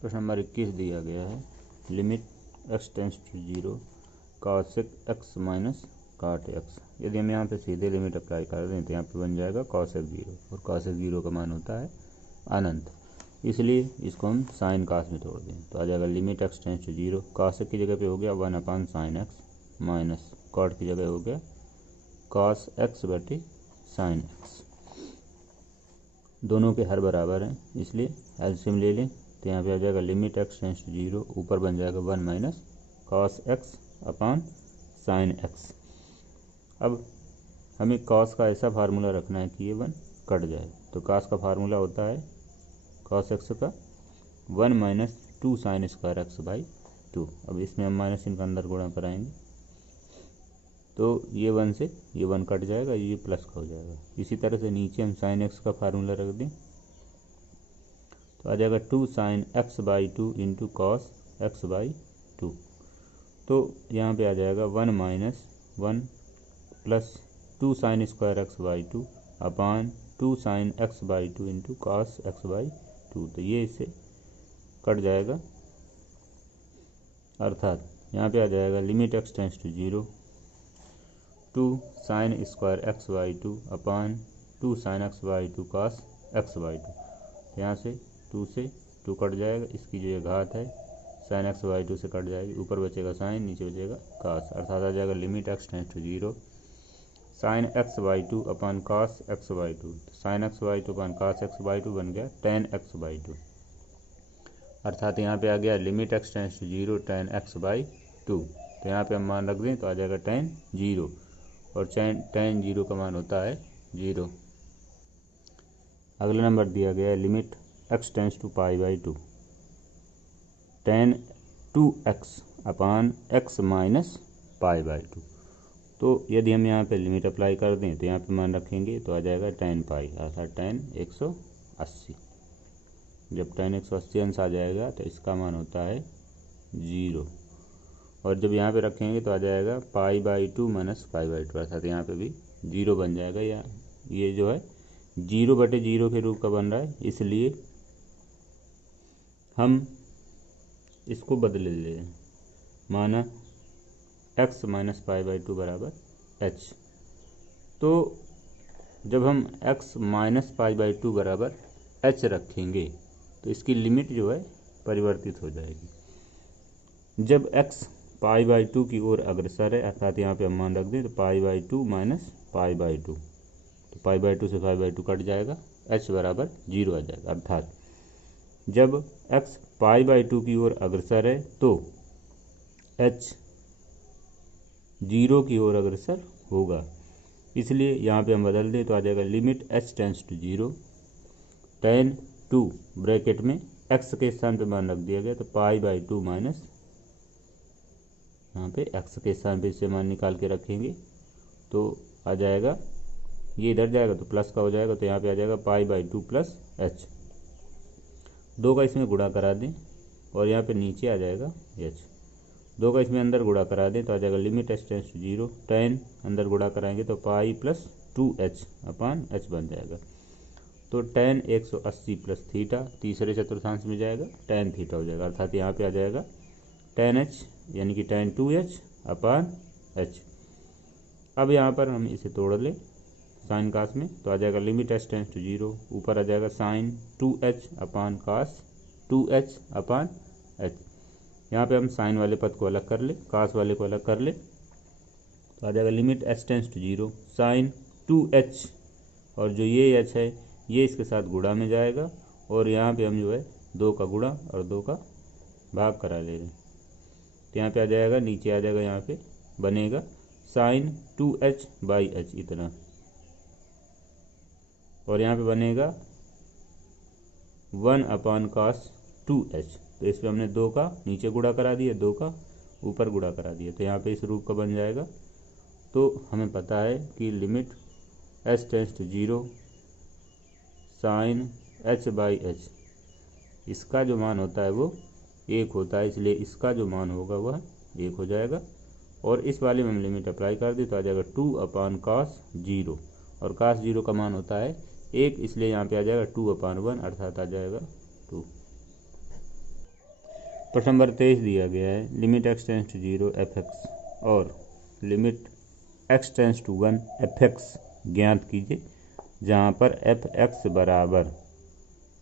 प्रश्न नंबर 21 दिया गया है limit x tends to 0 cosec x minus cot x। यदि हम यहाँ पे सीधे लिमिट अप्लाई कर दें तो यहाँ पे बन जाएगा cosec 0 और cosec 0 का मान होता है अनंत, इसलिए इसको हम साइन कास में तोड़ दें तो आ जाएगा limit x tends to 0 cosec की जगह पे हो गया 1/sin x माइनस कॉट की जगह हो गया cos x बटे sin x। दोनों के हर बराबर हैं इसलिए एलसीएम ले लें तो यहाँ पे आ जाएगा लिमिट x टेंस टू 0 ऊपर बन जाएगा 1 माइनस cos x अपान sin x। अब हमें cos का ऐसा फार्मूला रखना है कि ये 1 कट जाए, तो cos का फार्मूला होता है cos x का 1 minus 2 sin square x by 2। अब इसमें हम माइनस इनका अंदर गुणा कराएंगे तो ये 1 से ये 1 कट जाएगा, ये प्लस का हो जाएगा। इसी तरह से नीचे हम sin x का फार्मूला रख दें तो आ जाएगा 2 sin x by 2 into cos x by 2। तो यहाँ पे आ जाएगा 1 minus 1 plus 2 sin square x by 2 upon 2 sin x by 2 into cos x by 2। तो ये इससे कट जाएगा, अर्थात यहाँ पे आ जाएगा limit x tends to 0 2 sin square x by 2 upon 2 sin x by 2 cos x by 2। यहाँ से 2 से 2 कट जाएगा, इसकी जो ये घात है sin x बाई 2 से कट जाएगी, ऊपर बचेगा साइन नीचे बचेगा कास, अर्थात आ जाएगा limit x tends to 0 sin x by 2 upon cos x by 2। sin x by 2 upon cos x by 2 बन गया tan x बाई 2, अर्थात यहाँ पे आ गया limit x tends to 0 tan x by 2। तो यहाँ पे हम मान रख दें तो आ जाएगा tan 0 और tan 0 का मान होता है 0। अगला नंबर दिया गया है limit x tends to pi by 2 tan 2x upon x minus pi by 2। तो यदि हम यहाँ पे लिमिट अप्लाई कर दें तो यहाँ पे मान रखेंगे तो आ जाएगा tan पाई अर्थात tan 180। जब tan 180 अंश आ जाएगा तो इसका मान होता है 0, और जब यहाँ पे रखेंगे तो आ जाएगा पाई बाई 2 माइनस पाई बाई 2, अर्थात यहाँ पे भी 0 बन जाएगा। या ये जो है 0 बटे 0 के रूप का बन रहा है, इसलिए हम इसको बदल ले रहे हैं, माना x माइनस पाई बाई 2 बराबर h। तो जब हम x माइनस पाई बाई 2 बराबर h रखेंगे तो इसकी लिमिट जो है परिवर्तित हो जाएगी। जब x पाई बाई 2 की ओर अग्रसर है, अर्थात यहाँ पे हम मान रख दें तो पाई बाई 2 माइनस पाई बाई 2, तो पाई बाई 2 से पाई बाई 2 कट जाएगा, h बराबर 0 आ जाएगा। अर्थात जब x पाई बाई 2 की ओर अग्रसर है तो h 0 की ओर अग्रसर होगा, इसलिए यहाँ पे हम बदल दें तो आ जाएगा limit h tends to 0 tan 2 bracket में x के स्थान पे मान रख दिया गया तो पाई बाई 2 माइनस, यहाँ पे x के स्थान पे इससे मान निकाल के रखेंगे तो आ जाएगा, ये इधर जाएगा तो प्लस का हो जाएगा, तो यहाँ पे आ जाएगा पाई बाई 2 प्लस h। 2 का इसमें गुणा करा दें और यहाँ पे नीचे आ जाएगा h। 2 का इसमें अंदर गुणा करा दें तो आ जाएगा limit h tends to 0 tan अंदर गुणा कराएंगे तो पाई प्लस 2h अपान h बन जाएगा। तो tan 180 प्लस थीटा तीसरे चतुर्थांश में जाएगा tan थीटा हो जाएगा, अर्थात यहाँ पे आ जाएगा tan h यानी कि tan 2h अपान h। अब यहाँ पर हम इसे तोड़ लें साइन कास में तो आ जाएगा लिमिट h टेंस टू 0 ऊपर आ जाएगा साइन 2h अपान कास 2h अपान h। यहाँ पे हम साइन वाले पद को अलग कर ले, कास वाले को अलग कर ले तो आ जाएगा limit h tends to 0 sine 2h, और जो ये h है ये इसके साथ गुणा में जाएगा, और यहाँ पे हम जो है 2 का गुणा और 2 का भाग करा ले रहे हैं तो यहाँ पे आ जाएगा, नीचे आ जाएगा, यहाँ पे बनेगा साइन 2h बाई h इतना, और यहाँ पे बनेगा 1 अपान कास 2h। तो इस पर हमने 2 का नीचे गुणा करा दिया, 2 का ऊपर गुणा करा दिया, तो यहाँ पे इस रूप का बन जाएगा। तो हमें पता है कि limit h tends to 0 sine h by h, इसका जो मान होता है वो 1 होता है, इसलिए इसका जो मान होगा वह 1 हो जाएगा। और इस वाले में हम लिमिट अप्लाई कर दी तो आ जाएगा 2 अपान कास 0, और कास 0 का मान होता है 1, इसलिए यहाँ पे आ जाएगा 2 अपान 1 अर्थात आ जाएगा 2। प्रश्न नंबर 23 दिया गया है limit x tends to 0 f(x) और limit x tends to 1 f(x) ज्ञात कीजिए, जहाँ पर f(x) बराबर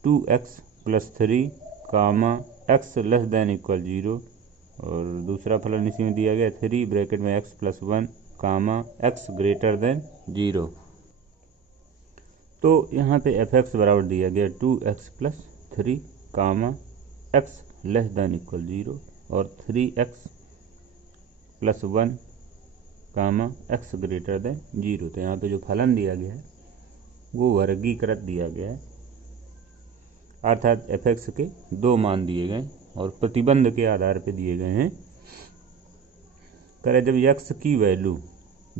2x + 3 कामा x लेस देन इक्वल 0 और दूसरा फलन इसी में दिया गया 3 ब्रैकेट में x + 1 कामा x ग्रेटर देन 0। तो यहाँ पे f(x) बराबर दिया गया 2x + 3 कामा x लेस देन इक्वल 0 और 3x + 1 कामा x ग्रेटर देन 0। तो यहाँ पे जो फलन दिया गया है वो वर्गीकृत दिया गया है, अर्थात f(x) के दो मान दिए गए और प्रतिबंध के आधार पे दिए गए हैं। करें जब x की वैल्यू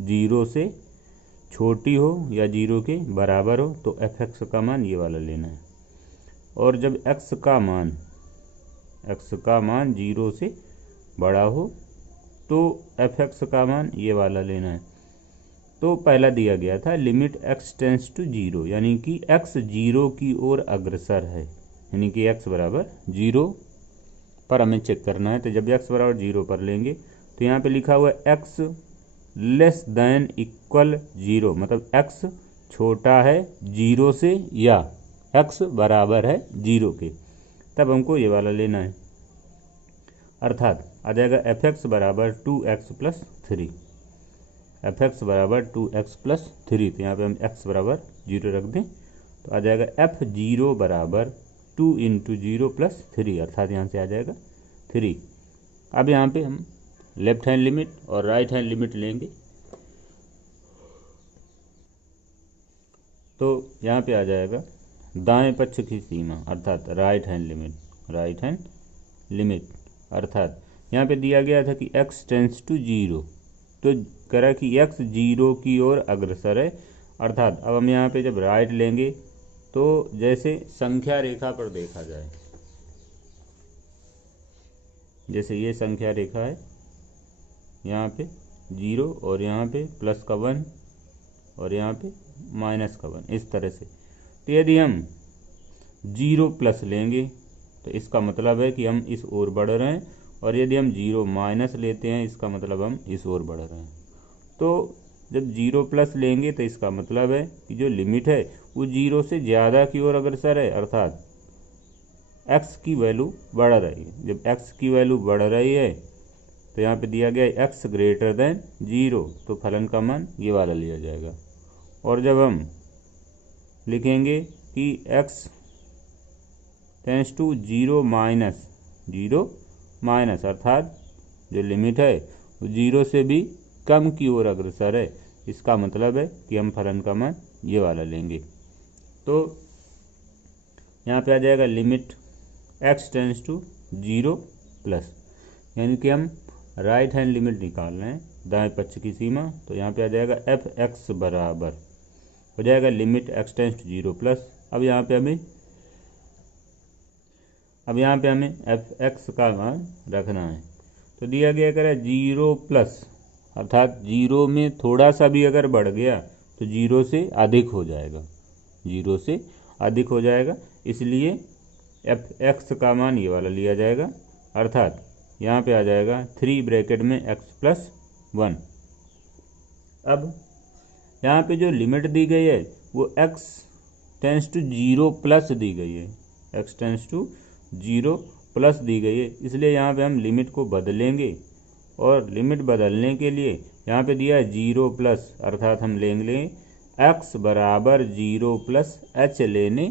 0 से छोटी हो या 0 के बराबर हो तो f(x) का मान ये वाला लेना है, और जब x का मान 0 से बड़ा हो तो f(x) का मान ये वाला लेना है। तो पहला दिया गया था लिमिट x टेंस टू 0, यानी कि x 0 की ओर अग्रसर है, यानी कि x बराबर 0 पर हमें चेक करना है। तो जब x बराबर 0 पर लेंगे तो यहाँ पे लिखा हुआ है x लेस देन इक्वल 0, मतलब x छोटा है 0 से या x बराबर है 0 के, तब हमको ये वाला लेना है। अर्थात आ जाएगा f(x) बराबर 2x + 3, f(x) बराबर 2x + 3। तो यहाँ पे हम x बराबर 0 रख दें तो आ जाएगा f(0) बराबर 2 × 0 + 3, अर्थात यहाँ से आ जाएगा 3। अब यहाँ पे हम लेफ्ट हैंड लिमिट और राइट हैंड लिमिट लेंगे। तो यहाँ पे आ जाएगा दाएं पक्ष की सीमा, अर्थात राइट हैंड लिमिट, अर्थात यहाँ पे दिया गया था कि x टेंस टू 0, तो करा कि x 0 की ओर अग्रसर है। अर्थात अब हम यहाँ पे जब राइट लेंगे तो जैसे संख्या रेखा पर देखा जाए, जैसे ये संख्या रेखा है, यहाँ पे 0 और यहाँ पे प्लस का 1 और यहाँ पे माइनस का 1, इस तरह से। तो यदि हम 0 प्लस लेंगे तो इसका मतलब है कि हम इस ओर बढ़ रहे हैं, और यदि हम 0 माइनस लेते हैं इसका मतलब हम इस ओर बढ़ रहे हैं। तो जब 0 प्लस लेंगे तो इसका मतलब है कि जो लिमिट है वो 0 से ज़्यादा की ओर अग्रसर है, अर्थात x की वैल्यू बढ़ रही है। जब x की वैल्यू बढ़ रही है तो यहाँ पे दिया गया है x ग्रेटर देन 0, तो फलन का मान ये वाला लिया जाएगा। और जब हम लिखेंगे कि x टेंस टू 0 माइनस, अर्थात जो लिमिट है वो 0 से भी कम की ओर अग्रसर है, इसका मतलब है कि हम फलन का मान ये वाला लेंगे। तो यहाँ पे आ जाएगा limit x tends to 0 plus, यानी कि हम राइट हैंड लिमिट निकाल रहे हैं, दाएं पक्ष की सीमा। तो यहाँ पे आ जाएगा f(x) बराबर हो जाएगा limit x tends to 0 plus. अब यहाँ पे हमें f(x) का मान रखना है। तो दिया गया करे 0 प्लस, अर्थात 0 में थोड़ा सा भी अगर बढ़ गया तो 0 से अधिक हो जाएगा, इसलिए f(x) का मान ये वाला लिया जाएगा। अर्थात यहाँ पे आ जाएगा 3 ब्रैकेट में x + 1। अब यहाँ पे जो लिमिट दी गई है वो x टेंस टू 0 प्लस दी गई है, x टेंस टू 0 प्लस दी गई है, इसलिए यहाँ पे हम लिमिट को बदलेंगे। और लिमिट बदलने के लिए यहाँ पे दिया है 0 प्लस, अर्थात हम लेंगे x बराबर 0 प्लस h लेने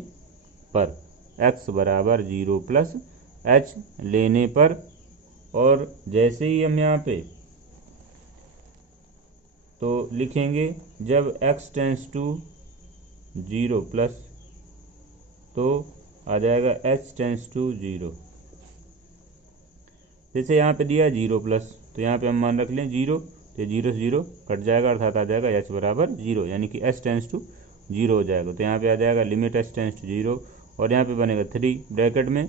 पर, x बराबर 0 प्लस h लेने पर। और जैसे ही हम यहाँ पे तो लिखेंगे जब x टेंस टू 0 प्लस तो आ जाएगा h टेंस टू 0। जैसे यहाँ पे दिया 0 प्लस तो यहाँ पे हम मान रख लें 0, तो 0 से 0 कट जाएगा, अर्थात आ जाएगा h बराबर 0, यानी कि h टेंस टू 0 हो जाएगा। तो यहाँ पे आ जाएगा लिमिट h टेंस टू 0 और यहाँ पे बनेगा 3 ब्रैकेट में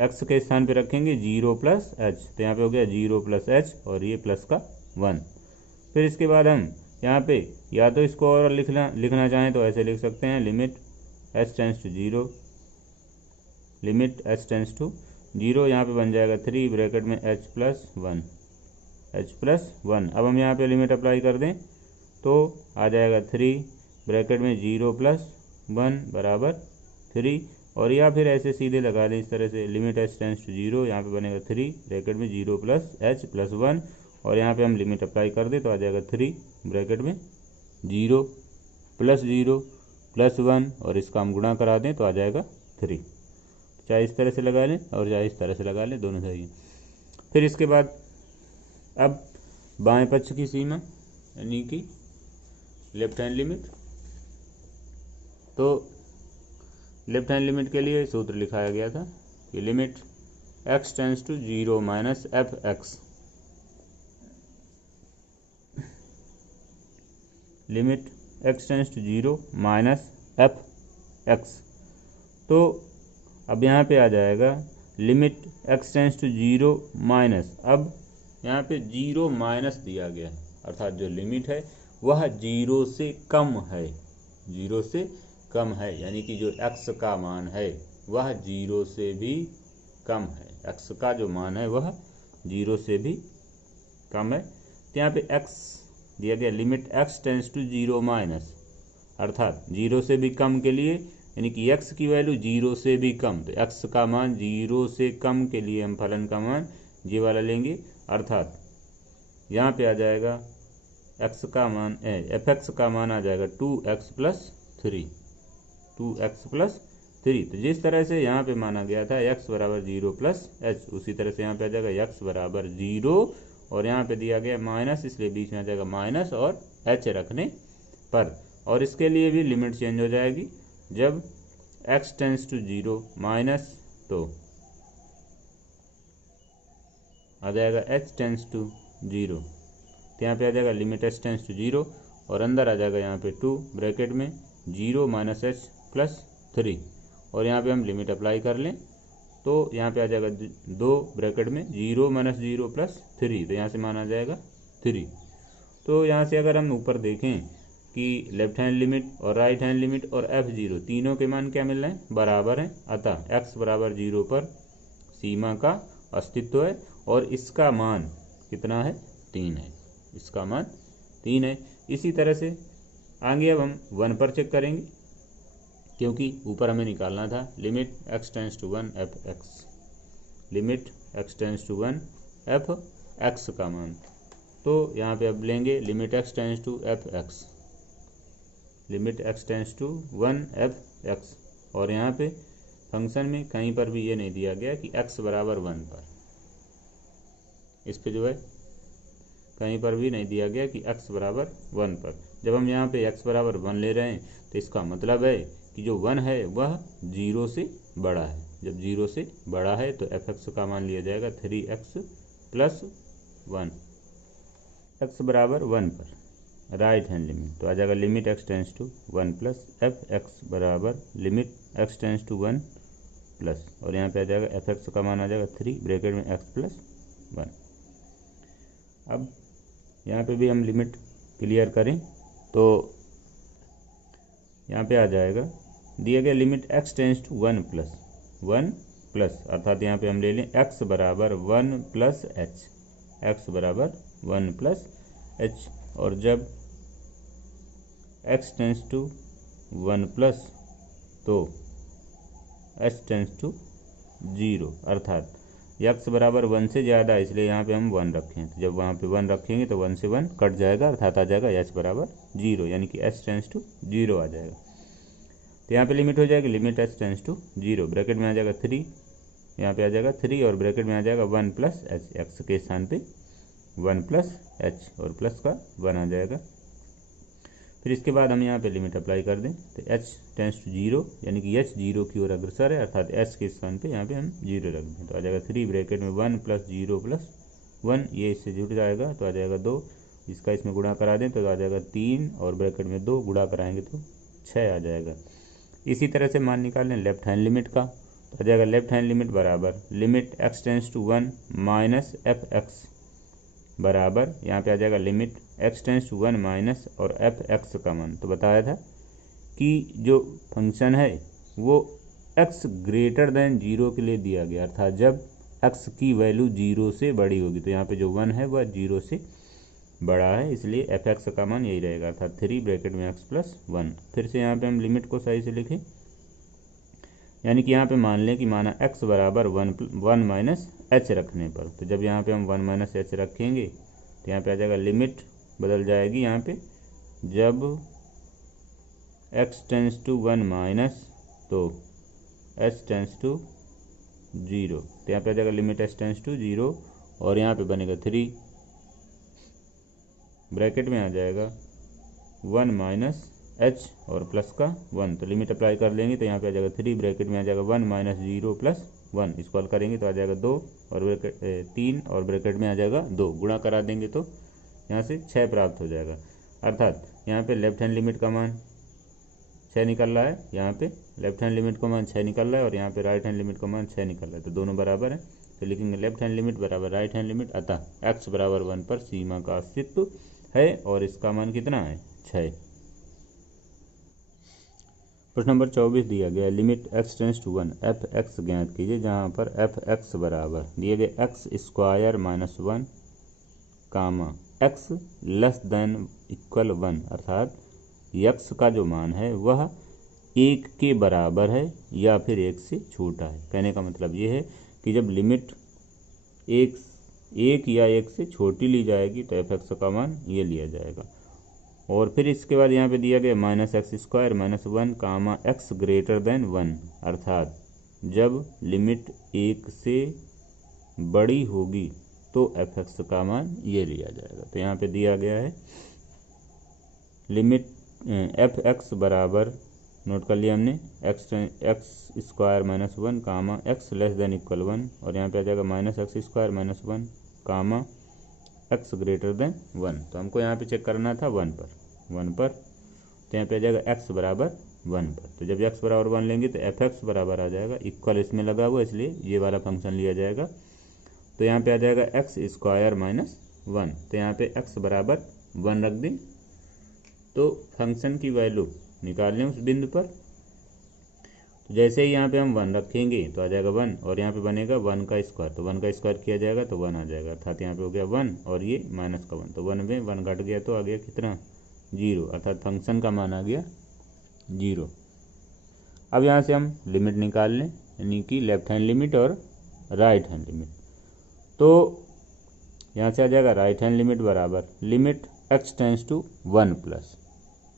x के स्थान पे रखेंगे 0 प्लस h, तो यहाँ पे हो गया 0 प्लस h और ये प्लस का 1। फिर इसके बाद हम यहाँ पे या तो इसको और लिखना चाहें तो ऐसे लिख सकते हैं लिमिट h टेंस टू 0 0, यहाँ पे बन जाएगा 3 ब्रैकेट में h प्लस 1। अब हम यहाँ पे लिमिट अप्लाई कर दें तो आ जाएगा 3 ब्रैकेट में 0 प्लस 1 बराबर 3, और या फिर ऐसे सीधे लगा दें इस तरह से, लिमिट h टेंस टू 0, यहाँ पे बनेगा 3 ब्रैकेट में 0 प्लस h प्लस 1, और यहाँ पे हम लिमिट अप्लाई कर दें तो आ जाएगा 3 ब्रैकेट में 0 प्लस 0 प्लस 1, और इसका हम गुणा करा दें तो आ जाएगा 3। चाहे इस तरह से लगा लें और चाहे इस तरह से लगा लें, दोनों सही है। फिर इसके बाद अब बाएं पक्ष की सीमा यानी कि लेफ्ट हैंड लिमिट, तो लेफ्ट हैंड लिमिट के लिए सूत्र लिखाया गया था कि limit x tends to 0 minus f x, limit x tends to 0 minus f x. तो अब यहाँ पे आ जाएगा limit x tends to 0 minus, अब यहाँ पे 0 माइनस दिया गया है, अर्थात जो लिमिट है वह 0 से कम है, 0 से कम है, यानी कि जो x का मान है वह 0 से भी कम है, x का जो मान है वह 0 से भी कम है। तो यहाँ पे x दिया गया, limit x tends to 0 minus, अर्थात 0 से भी कम के लिए यानी कि x की वैल्यू 0 से भी कम, तो x का मान 0 से कम के लिए हम फलन का मान ये वाला लेंगे, अर्थात यहाँ पे आ जाएगा x का मान एफ एक्स का मान आ जाएगा 2x प्लस 3, 2x प्लस 3। तो जिस तरह से यहाँ पे माना गया था x बराबर 0 प्लस h, उसी तरह से यहाँ पे आ जाएगा x बराबर 0, और यहाँ पे दिया गया माइनस, इसलिए बीच में आ जाएगा माइनस और h रखने पर, और इसके लिए भी लिमिट चेंज हो जाएगी। जब x टेंस टू 0 माइनस तो आ जाएगा h टेंस टू 0, तो यहाँ पे आ जाएगा लिमिट h टेंस टू 0, और अंदर आ जाएगा यहाँ पे 2 ब्रैकेट में 0 माइनस h प्लस 3, और यहाँ पे हम लिमिट अप्लाई कर लें तो यहाँ पे आ जाएगा 2 ब्रैकेट में 0 माइनस 0 प्लस 3, तो यहाँ से मान आ जाएगा 3। तो यहाँ से अगर हम ऊपर देखें कि लेफ्ट हैंड लिमिट और राइट हैंड लिमिट और f0 तीनों के मान क्या मिल रहे हैं, बराबर हैं, अतः x बराबर 0 पर सीमा का अस्तित्व है, और इसका मान कितना है, 3 है, इसका मान 3 है। इसी तरह से आगे अब हम 1 पर चेक करेंगे, क्योंकि ऊपर हमें निकालना था limit x tends to 1 f x, limit x tends to 1 f x का मान, तो यहाँ पे अब लेंगे limit x tends to f x, limit x tends to 1 f x, और यहाँ पे फंक्शन में कहीं पर भी ये नहीं दिया गया कि x बराबर 1 पर, इस पे जो है कहीं पर भी नहीं दिया गया कि x बराबर 1 पर। जब हम यहाँ पे x बराबर 1 ले रहे हैं तो इसका मतलब है कि जो 1 है वह 0 से बड़ा है, जब 0 से बड़ा है तो एफ एक्स का मान लिया जाएगा 3x प्लस 1, x बराबर 1 पर राइट हैंड लिमिट, तो आ जाएगा limit x tends to 1 plus f x बराबर limit x tends to 1 plus, और यहाँ पे आ जाएगा एफ एक्स का मान आ जाएगा 3 ब्रैकेट में x प्लस 1। अब यहाँ पे भी हम लिमिट क्लियर करें तो यहाँ पे आ जाएगा दिया गया limit x tends to 1 plus, अर्थात यहाँ पे हम ले लें x बराबर 1 प्लस h, x बराबर 1 प्लस h, और जब x टेंस टू 1 प्लस तो h टेंस टू 0, अर्थात x बराबर 1 से ज़्यादा, इसलिए यहाँ पे हम 1 रखें, तो जब वहाँ पे 1 रखेंगे तो 1 से 1 कट जाएगा, अर्थात आ जाएगा h बराबर 0, यानी कि h टेंस टू 0 आ जाएगा। तो यहाँ पे लिमिट हो जाएगी limit h tends to 0, bracket में आ जाएगा 3, यहाँ पे आ जाएगा 3, और ब्रैकेट में आ जाएगा 1 प्लस h, x के स्थान पे 1 प्लस h, और प्लस का 1 आ जाएगा। फिर इसके बाद हम यहाँ पे लिमिट अप्लाई कर दें तो h टेंस टू 0, यानी कि h 0 की ओर अग्रसर है, अर्थात h के स्थान पे यहाँ पे हम 0 रख दें, तो आ जाएगा 3 ब्रैकेट में 1 प्लस 0 प्लस 1, ये इससे जुड़ जाएगा तो आ जाएगा 2, इसका इसमें गुणा करा दें तो आ जाएगा 3, और ब्रैकेट में 2 गुणा कराएंगे तो 6 आ जाएगा। इसी तरह से मान निकाल लें लेफ्ट हैंड लिमिट का, तो आ जाएगा लेफ्ट हैंड लिमिट बराबर limit x tends to 1 minus f x बराबर, यहाँ पे आ जाएगा limit x tends to 1 minus और एफ एक्स का मान। तो बताया था कि जो फंक्शन है वो x ग्रेटर देन 0 के लिए दिया गया, अर्थात जब x की वैल्यू 0 से बड़ी होगी, तो यहाँ पे जो 1 है वह 0 से बड़ा है, इसलिए एफ एक्स का मान यही रहेगा, अर्थात 3 ब्रैकेट में x प्लस 1। फिर से यहाँ पे हम लिमिट को सही से लिखें, यानी कि यहाँ पे मान लें कि माना x बराबर 1 माइनस एच रखने पर, तो जब यहाँ पे हम 1 माइनस एच रखेंगे तो यहाँ पे आ जाएगा लिमिट बदल जाएगी, यहाँ पे जब x टेंस टू 1 माइनस तो h टेंस टू 0, तो यहाँ पे आ जाएगा लिमिट h टेंस टू 0 और यहाँ पे बनेगा 3 ब्रैकेट में आ जाएगा 1 माइनस h और प्लस का 1, तो लिमिट अप्लाई कर लेंगे तो यहाँ पे आ जाएगा 3 ब्रैकेट में आ जाएगा 1 माइनस 0 प्लस 1, इसको हल करेंगे तो आ जाएगा 2 और 3 और ब्रैकेट में आ जाएगा 2, गुणा करा देंगे तो यहाँ से 6 प्राप्त हो जाएगा, अर्थात यहाँ पे लेफ्ट हैंड लिमिट का मान 6 निकल रहा है, यहाँ पे लेफ्ट हैंड लिमिट का मान 6 निकल रहा है और यहाँ पे राइट हैंड लिमिट का मान 6 निकल रहा है, तो दोनों बराबर है, तो लिखेंगे लेफ्ट हैंड लिमिट बराबर राइट हैंड लिमिट, अतः x बराबर 1 पर सीमा का अस्तित्व है और इसका मान कितना है 6। प्रश्न नंबर 24 दिया गया limit x tends to 1 f x ज्ञात कीजिए, जहाँ पर एफ एक्स बराबर दिए गए x square minus 1 comma x less than equal 1, अर्थात x का जो मान है वह 1 के बराबर है या फिर 1 से छोटा है। कहने का मतलब ये है कि जब लिमिट 1 या 1 से छोटी ली जाएगी तो एफ एक्स का मान ये लिया जाएगा, और फिर इसके बाद यहाँ पे दिया गया minus x square minus 1 comma x greater than 1, अर्थात जब लिमिट 1 से बड़ी होगी तो एफ एक्स का मान ये लिया जाएगा। तो यहाँ पे दिया गया है लिमिट एफ एक्स बराबर, नोट कर लिया हमने, x square minus 1 comma x less than equal 1, और यहाँ पे आ जाएगा minus x square minus 1 comma x greater than 1, तो हमको यहाँ पे चेक करना था 1 पर, तो यहाँ पे आ जाएगा x बराबर 1 पर, तो जब x बराबर 1 लेंगे तो एफ एक्स बराबर आ जाएगा इक्वल इसमें लगा हुआ, इसलिए ये वाला फंक्शन लिया जाएगा, तो यहाँ पे आ जाएगा एक्स स्क्वायर माइनस 1, तो यहाँ पे x बराबर 1 रख दें, तो फंक्शन की वैल्यू निकाल लें उस बिंदु पर, तो जैसे ही यहाँ पे हम 1 रखेंगे तो आ जाएगा 1 और यहाँ पे बनेगा 1 का स्क्वायर, तो 1 का स्क्वायर किया जाएगा तो 1 आ जाएगा, अर्थात यहाँ पे हो गया 1 और ये माइनस का 1, तो 1 में 1 घट गया तो आ गया कितना 0, अर्थात फंक्शन का मान आ गया 0। अब यहाँ से हम लिमिट निकाल लें, यानी कि लेफ्ट हैंड लिमिट और राइट हैंड लिमिट, तो यहाँ से आ जाएगा राइट हैंड लिमिट बराबर limit x tends to 1 plus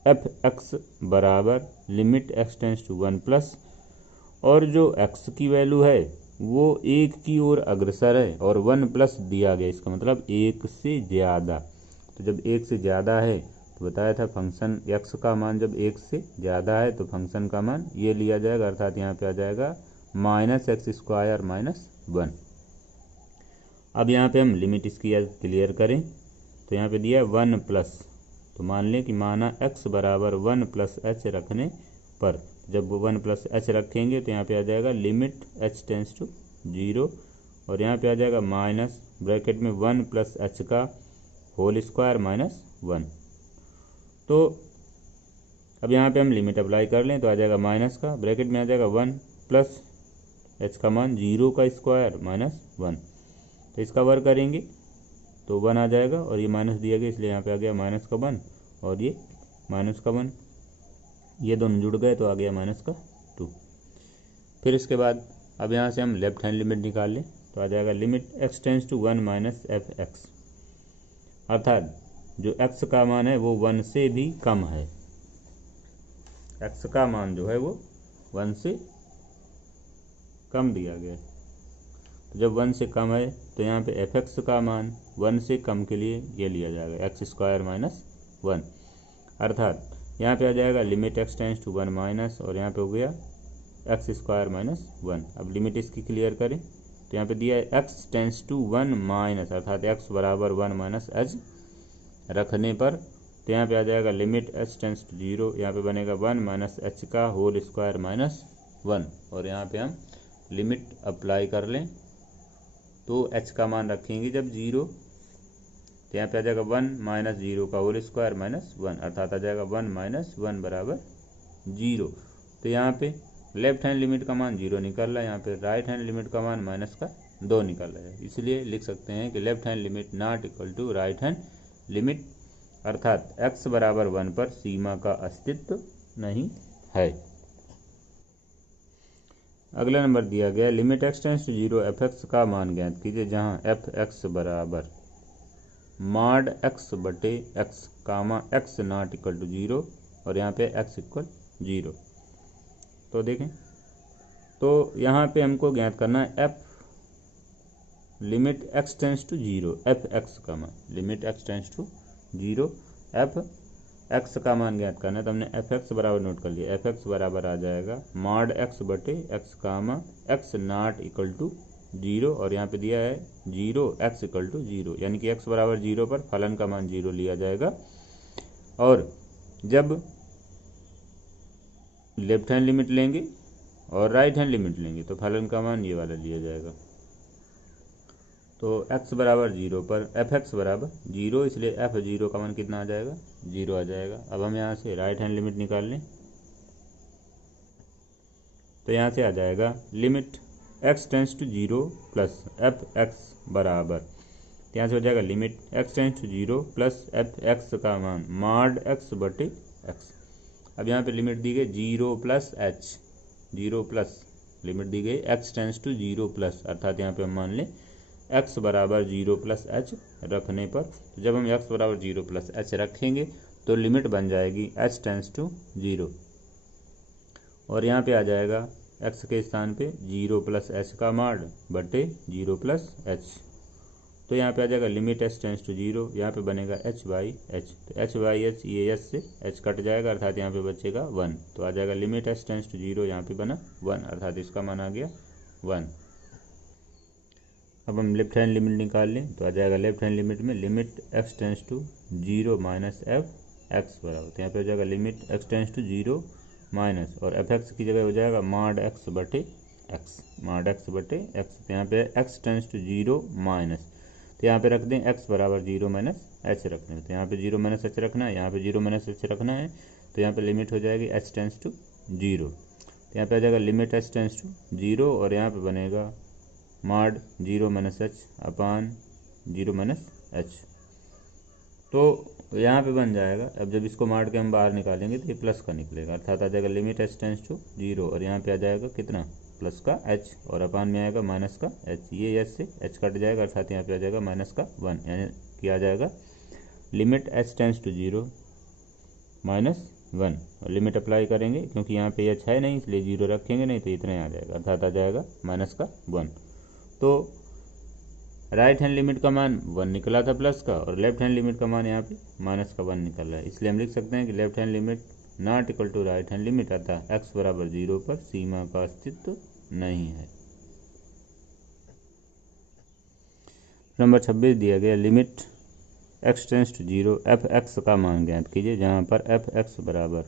f x बराबर limit x tends to 1 plus, और जो x की वैल्यू है वो 1 की ओर अग्रसर है और 1 प्लस दिया गया, इसका मतलब 1 से ज़्यादा, तो जब 1 से ज़्यादा है तो बताया था फंक्शन x का मान जब 1 से ज़्यादा है तो फंक्शन का मान ये लिया जाएगा, अर्थात यहाँ पे आ जाएगा माइनस एक्स स्क्वायर माइनस 1। अब यहाँ पे हम लिमिट इसकी क्लियर करें, तो यहाँ पे दिया है 1 प्लस, तो मान लें कि माना x बराबर 1 प्लस एच रखने पर, जब 1 प्लस एच रखेंगे तो यहाँ पे आ जाएगा लिमिट h टेंस टू 0 और यहाँ पे आ जाएगा माइनस ब्रैकेट में 1 प्लस एच का होल स्क्वायर माइनस 1, तो अब यहाँ पे हम लिमिट अप्लाई कर लें तो आ जाएगा माइनस का ब्रैकेट में आ जाएगा 1 प्लस एच का मान 0 का स्क्वायर माइनस 1, तो इसका वर्ग करेंगे तो 1 आ जाएगा और ये माइनस दिया गया इसलिए यहाँ पे आ गया माइनस का 1 और ये माइनस का 1, ये दोनों जुड़ गए तो आ गया माइनस का 2। फिर इसके बाद अब यहाँ से हम लेफ्ट हैंड लिमिट निकाल लें तो आ जाएगा limit x tends to 1 minus f x, अर्थात जो x का मान है वो 1 से भी कम है, x का मान जो है वो 1 से कम दिया गया है, तो जब 1 से कम है तो यहाँ पे एफ एक्स का मान 1 से कम के लिए ये लिया जाएगा एक्स स्क्वायर माइनस 1, अर्थात यहाँ पे आ जाएगा limit x tends to 1 minus और यहाँ पे हो गया एक्स स्क्वायर माइनस 1। अब लिमिट इसकी क्लियर करें तो यहाँ पे दिया है x टेंस टू 1 माइनस, अर्थात x बराबर 1 माइनस एच रखने पर, तो यहाँ पे आ जाएगा लिमिट h टेंस टू 0, यहाँ पे बनेगा 1 माइनस एच का होल स्क्वायर माइनस 1, और यहाँ पे हम लिमिट अप्लाई कर लें तो h का मान रखेंगे जब 0, तो यहाँ पे आ जाएगा 1 माइनस 0 का होल स्क्वायर माइनस 1, अर्थात आ जाएगा 1 माइनस 1 बराबर 0, तो यहाँ पे लेफ्ट हैंड लिमिट का मान 0 निकल रहा है, यहाँ पे राइट हैंड लिमिट का मान -2 निकल रहा है। इसलिए लिख सकते हैं कि left hand limit not equal to right hand limit, अर्थात x बराबर 1 पर सीमा का अस्तित्व नहीं है। अगला नंबर दिया गया limit x tends to 0 f(x) का मान ज्ञात कीजिए, जहाँ f(x) बराबर मॉड x बटे x comma x not equal to 0 और यहाँ पे x इक्वल 0। तो देखें, तो यहाँ पे हमको ज्ञात करना है f limit x tends to 0 f(x) का मान, limit x tends to 0 f(x) का मान ज्ञात करना है। तो हमने f(x) बराबर नोट कर लिया, f(x) बराबर आ जाएगा मॉड x बटे x comma x not equal to 0 और यहाँ पे दिया है 0 x इक्वल टू 0, यानी कि x बराबर 0 पर फलन का मान 0 लिया जाएगा। और जब लेफ्ट हैंड लिमिट लेंगे और राइट हैंड लिमिट लेंगे तो फलन का मान ये वाला लिया जाएगा। तो x बराबर 0 पर f(x) बराबर 0, इसलिए f(0) का मान कितना आ जाएगा, 0 आ जाएगा। अब हम यहाँ से राइट हैंड लिमिट निकाल लें, तो यहाँ से आ जाएगा limit x tends to 0 plus f(x) बराबर, तो यहाँ से हो जाएगा limit x tends to 0 plus f(x) का मान मॉड x बटे x। अब यहाँ पे लिमिट दी गई 0 प्लस h, 0 प्लस लिमिट दी गई x टेंस टू 0 प्लस, अर्थात यहाँ पे हम मान लें x बराबर 0 प्लस h रखने पर, तो जब हम x बराबर 0 प्लस h रखेंगे तो लिमिट बन जाएगी h टेंस टू 0 और यहाँ पे आ जाएगा x के स्थान पे 0 प्लस h का मॉड बटे 0 प्लस h। तो यहाँ पे आ जाएगा लिमिट h टेंस टू 0, यहाँ पे बनेगा h बाई h, तो h बाई h ये h से h कट जाएगा, अर्थात यहाँ पे बचेगा 1। तो आ जाएगा लिमिट h टेंस टू 0, यहाँ पे बना 1, अर्थात इसका मान आ गया 1। अब हम लेफ्ट हैंड लिमिट निकाल लें, तो आ जाएगा लेफ्ट हैंड लिमिट में limit x tends to 0 minus f(x) बराबर, तो यहाँ पे हो जाएगा limit x tends to 0 minus और f(x) की जगह हो जाएगा मॉड x बटे x, मॉड x बटे x। तो यहाँ पे x टेंस टू 0 माइनस, तो यहाँ पे रख दें x बराबर 0 माइनस h रखना है, तो यहाँ पे 0 माइनस h रखना है, यहाँ पे 0 माइनस h रखना है, तो यहाँ पे लिमिट हो जाएगी h टेंस टू 0। तो यहाँ पे आ जाएगा लिमिट h टेंस टू 0 और यहाँ पे बनेगा मॉड 0 माइनस h अपान 0 माइनस h। तो यहाँ पे बन जाएगा, अब जब इसको मॉड के हम बाहर निकालेंगे तो ये प्लस का निकलेगा, अर्थात आ जाएगा लिमिट h टेंस टू 0 और यहाँ पे आ जाएगा कितना, प्लस का h और अपान में आएगा माइनस का h, ये h से h कट जाएगा, अर्थात यहाँ पे आ जाएगा माइनस का 1, यानी कि आ जाएगा limit h tends to 0 minus 1 और लिमिट अप्लाई करेंगे क्योंकि यहाँ पे h है नहीं इसलिए 0 रखेंगे नहीं, तो इतना ही आ जाएगा, अर्थात आ जाएगा माइनस का 1। तो राइट हैंड लिमिट का मान 1 निकला था प्लस का और लेफ्ट हैंड लिमिट का मान यहाँ पे माइनस का 1 निकल रहा है, इसलिए हम लिख सकते हैं कि left hand limit not equal to right hand limit, अतः x बराबर 0 पर सीमा का अस्तित्व नहीं है। नंबर 26 दिया गया limit x tends to 0 f(x) का मान ज्ञात कीजिए, जहाँ पर f(x) बराबर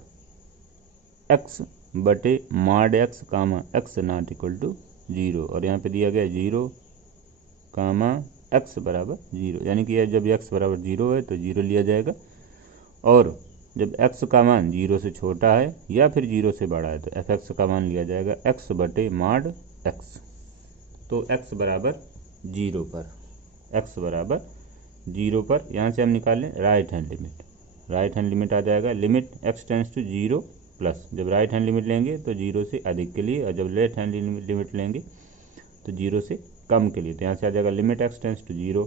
x बटे mod x comma x not equal to 0 और यहाँ पे दिया गया 0 कामा x बराबर 0, यानी कि जब x बराबर 0 है तो 0 लिया जाएगा और जब x का मान 0 से छोटा है या फिर 0 से बड़ा है तो f(x) का मान लिया जाएगा x बटे मॉड x। तो x बराबर 0 पर, x बराबर 0 पर यहाँ से हम निकालें right hand limit, right hand limit आ जाएगा limit x tends to 0 plus, जब राइट हैंड लिमिट लेंगे तो 0 से अधिक के लिए और जब लेफ्ट हैंड लिमिट लेंगे तो 0 से कम के लिए, तो यहाँ से आ जाएगा limit x tends to 0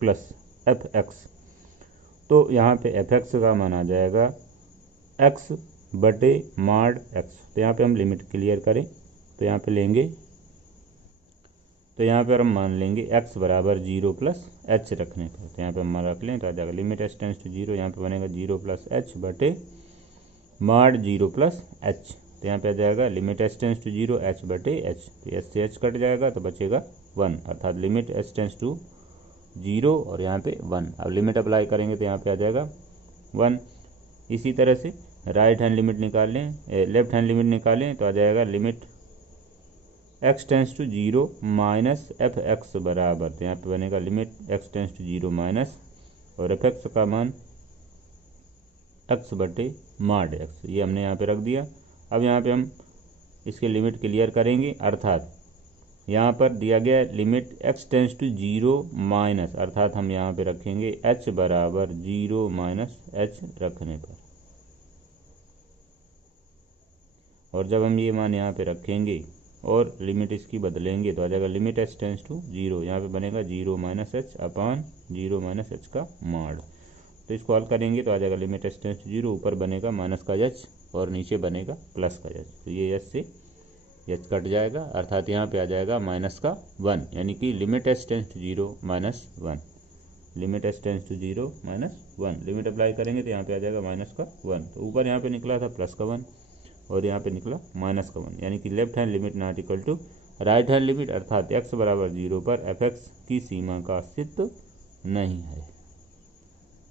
plus f(x), तो यहाँ पे f(x) का मान आ जाएगा x बटे मॉड x। तो यहाँ पे हम लिमिट क्लियर करें तो यहाँ पे लेंगे, तो यहाँ पर हम मान लेंगे x बराबर 0 प्लस h रखने पर, तो यहाँ पे हम रख लें तो आ जाएगा लिमिट h टेंस टू 0, यहाँ पे बनेगा 0 प्लस h बटे मॉड 0 प्लस h। तो यहाँ पे आ जाएगा limit h tends to 0 h बटे h, तो h से h कट जाएगा तो बचेगा 1, अर्थात लिमिट h टेंस टू 0 और यहाँ पे 1। अब लिमिट अप्लाई करेंगे तो यहाँ पे आ जाएगा 1। इसी तरह से राइट हैंड लिमिट निकाल लें, लेफ्ट हैंड लिमिट निकालें तो आ जाएगा limit x tends to 0 minus f(x) बराबर, तो यहाँ पे बनेगा limit x tends to 0 minus और f(x) का मान x बटे मॉड x, ये हमने यहाँ पे रख दिया। अब यहाँ पे हम इसके लिमिट क्लियर करेंगे, अर्थात यहाँ पर दिया गया limit x tends to 0 minus, अर्थात हम यहाँ पे रखेंगे h बराबर 0 माइनस h रखने पर, और जब हम ये मान यहाँ पे रखेंगे और लिमिट इसकी बदलेंगे तो आ जाएगा लिमिट h टेंस टू 0, यहाँ पे बनेगा 0 minus h upon 0 minus h का मॉड। तो इसको हल करेंगे तो आ जाएगा लिमिट h टेंस टू 0, ऊपर बनेगा माइनस का h और नीचे बनेगा प्लस का h। तो ये h से h कट जाएगा, अर्थात यहाँ पे आ जाएगा माइनस का 1, यानी कि limit h tends to 0 minus 1, limit h tends to 0 minus 1, limit apply करेंगे तो यहाँ पे आ जाएगा माइनस का 1। तो ऊपर यहाँ पे निकला था प्लस का 1 और यहाँ पे निकला माइनस का 1, यानी कि left hand limit not equal to right hand limit, अर्थात x बराबर 0 पर f(x) की सीमा का अस्तित्व नहीं है।